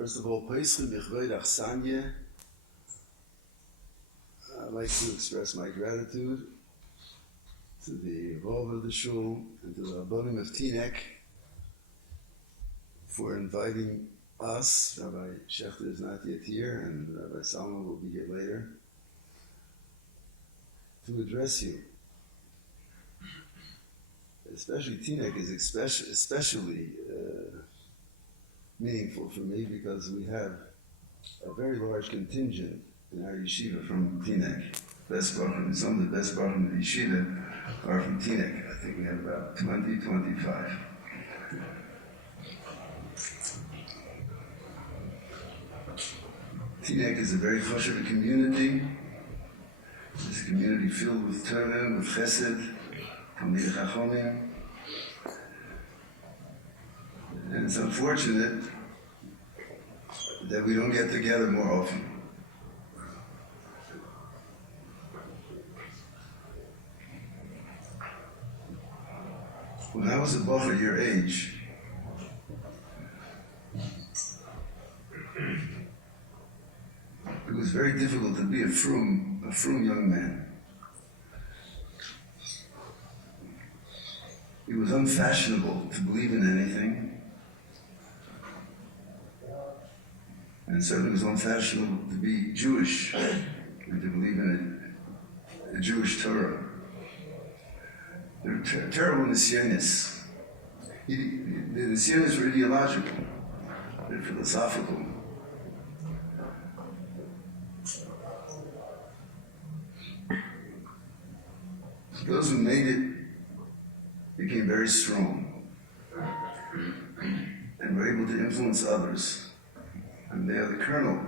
First of all, I'd like to express my gratitude to the Rav of the Shul and to the Gedolim Visit Teaneck for inviting us. Rabbi Schechter is not yet here, and Rabbi Salman will be here later, to address you. Especially Teaneck is especially meaningful for me because we have a very large contingent in our yeshiva from Teaneck. Some of the best bachim in the yeshiva are from Teaneck. I think we have about 25. Teaneck is a very chashuv community. It's a community filled with Torah, with chesed, Talmidei Chachamim. And it's unfortunate that we don't get together more often. When I was a bacher your age, it was very difficult to be a frum young man. It was unfashionable to believe in anything. And certainly it was unfashionable to be Jewish and to believe in a Jewish Torah. There were terrible nisyonos. The nisyonos were ideological, they're philosophical. Those who made it became very strong and were able to influence others. And they are the kernel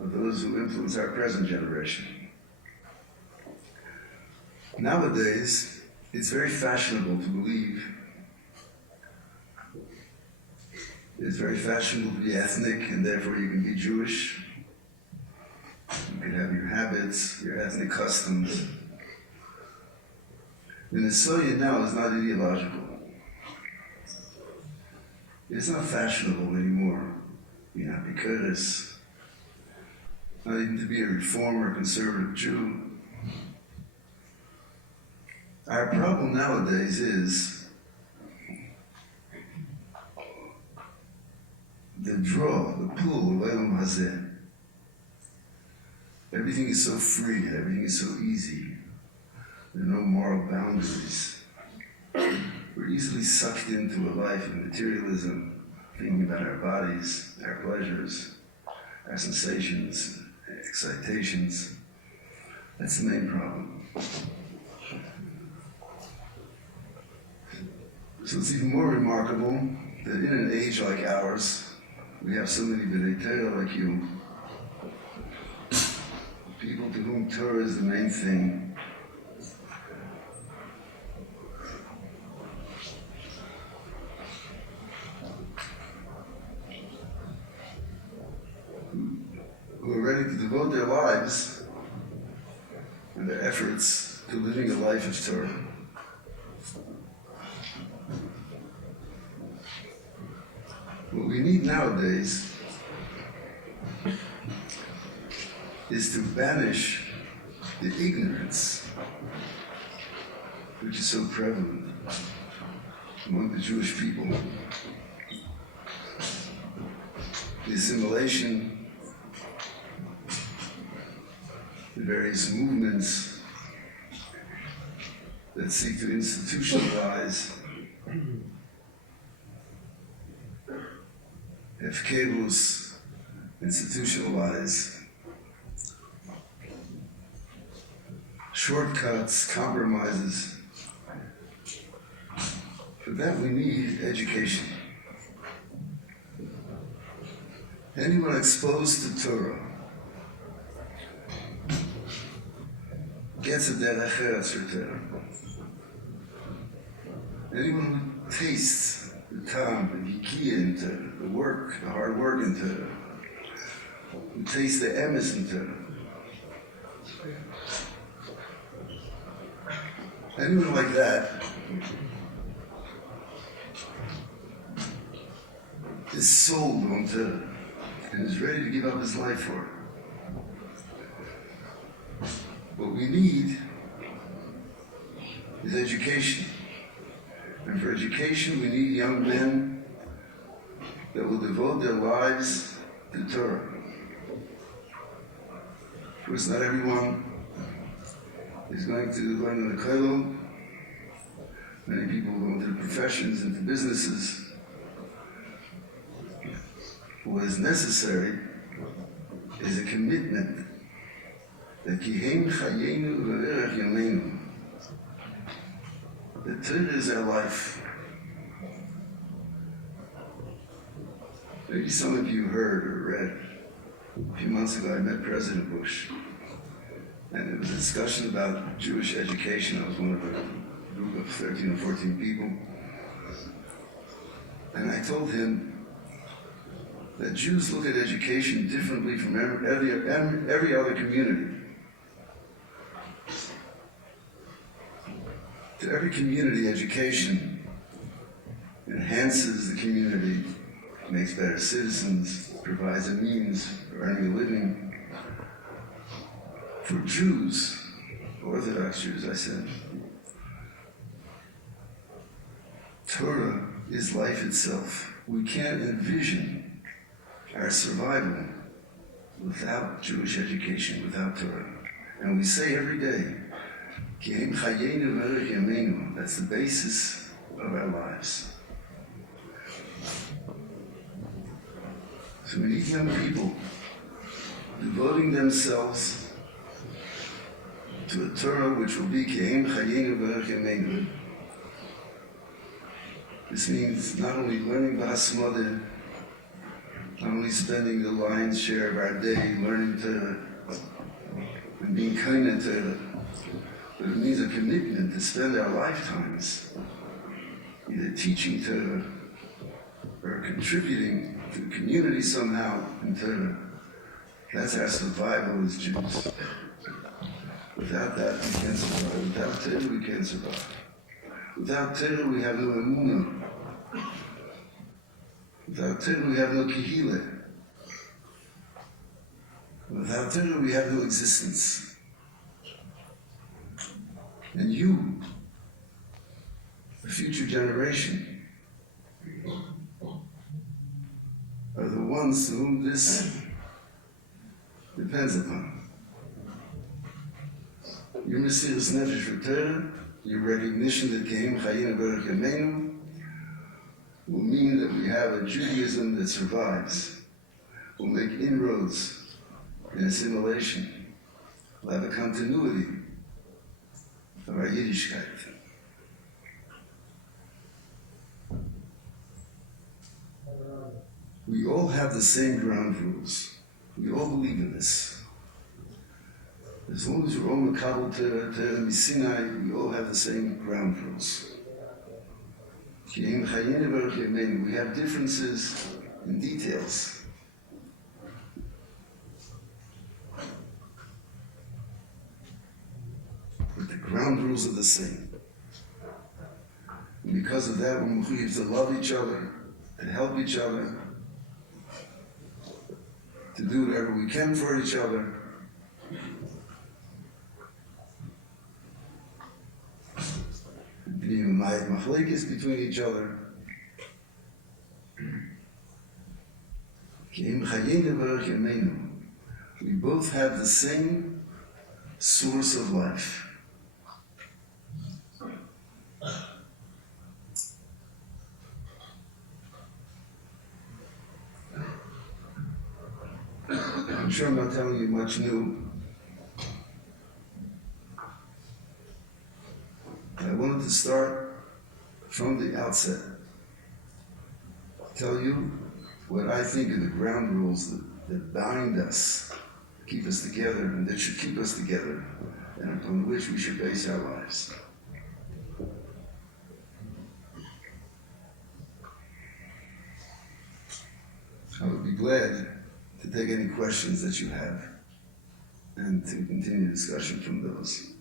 of those who influence our present generation. Nowadays, it's very fashionable to believe. It's very fashionable to be ethnic, and therefore you can be Jewish. You can have your habits, your ethnic customs. The Nesoya now is not ideological. It's not fashionable anymore. You know, because not even to be a reformer, conservative Jew. Our problem nowadays is the draw, the pull of Elam Hazeh. Everything is so free, everything is so easy. There are no moral boundaries. We're easily sucked into a life of materialism, thinking about our bodies, our pleasures, our sensations, excitations. That's the main problem. So it's even more remarkable that in an age like ours, we have so many Bnei Torah like you, people to whom Torah is the main thing. Who are ready to devote their lives and their efforts to living a life of Torah. What we need nowadays is to banish the ignorance which is so prevalent among the Jewish people. The assimilation, the various movements that seek to institutionalize Hefkerus, institutionalize shortcuts, compromises. For that we need education. Anyone exposed to Torah gets a derech eretz for Torah. Anyone who tastes the tam, the hikiyah in Torah, the work, the hard work in Torah, who tastes the emes in Torah. Anyone like that is sold on Torah. and is ready to give up his life for it. What we need is education. And for education, we need young men that will devote their lives to Torah. Of course, not everyone is going to learn in the kollel. Many people go into the professions, into businesses. What is necessary is a commitment that kihem chayenu v'erech yameinu. The Torah is our life. Maybe some of you heard or read. A few months ago I met President Bush, and there was a discussion about Jewish education. I was one of a group of 13 or 14 people. And I told him that Jews look at education differently from every other community. To every community, education enhances the community, makes better citizens, provides a means for earning a living. For Jews, Orthodox Jews, I said, Torah is life itself. We can't envision our survival without Jewish education, without Torah. And we say every day, that's the basis of our lives. So we need young people devoting themselves to a Torah which will be Kehem Chayenu V'Erech Yameinu. This means not only learning B'Hasmodah, not only spending the lion's share of our day learning Torah and being kind to Torah, but it means a commitment to spend our lifetimes either teaching Torah or contributing to the community somehow in Torah. That's our survival as Jews. Without that, we can't survive. Without Torah, we can't survive. Without Torah, we have no emunah. Without Torah, we have no kehillah. Without Torah, we have no existence. And you, the future generation, are the ones to whom this depends upon. Your Mesiras Nefesh for Torah, your recognition that Kehem Chayenu V'Erech Yameinu will mean that we have a Judaism that survives, will make inroads in assimilation, will have a continuity of our Yiddishkeit. We all have the same ground rules. We all believe in this. As long as we're all Makabel Torah Sinai, we all have the same ground rules. We have differences in details. But the ground rules are the same. And because of that, we're mechuyev to love each other, to help each other, to do whatever we can for each other. Being machlekes between each other. We both have the same source of life. I'm sure I'm not telling you much new. I wanted to start from the outset, tell you what I think are the ground rules that bind us, keep us together, and that should keep us together, and upon which we should base our lives. I would be glad to take any questions that you have and to continue the discussion from those.